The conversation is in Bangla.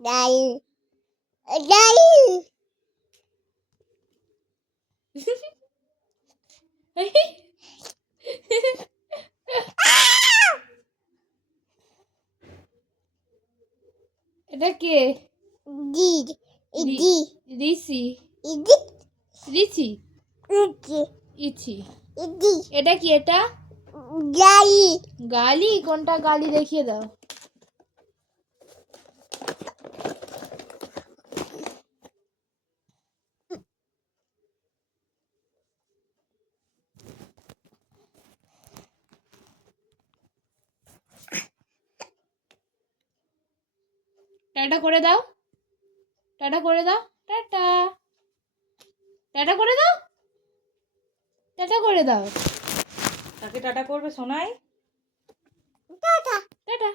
ডাল ডাল এটা কে? জি জি ঋষি। ইদি রিচি। ইদি ইচি। ইদি এটা কি? এটা গালি গালি। কোনটা গালি দেখিয়ে দাও। টাটা করে দাও। টাটা করে দাও। টাটা। টাটা করে দাও। টাটা করে দাও। তাকে টাটা করবে সোনাই? Tata tata.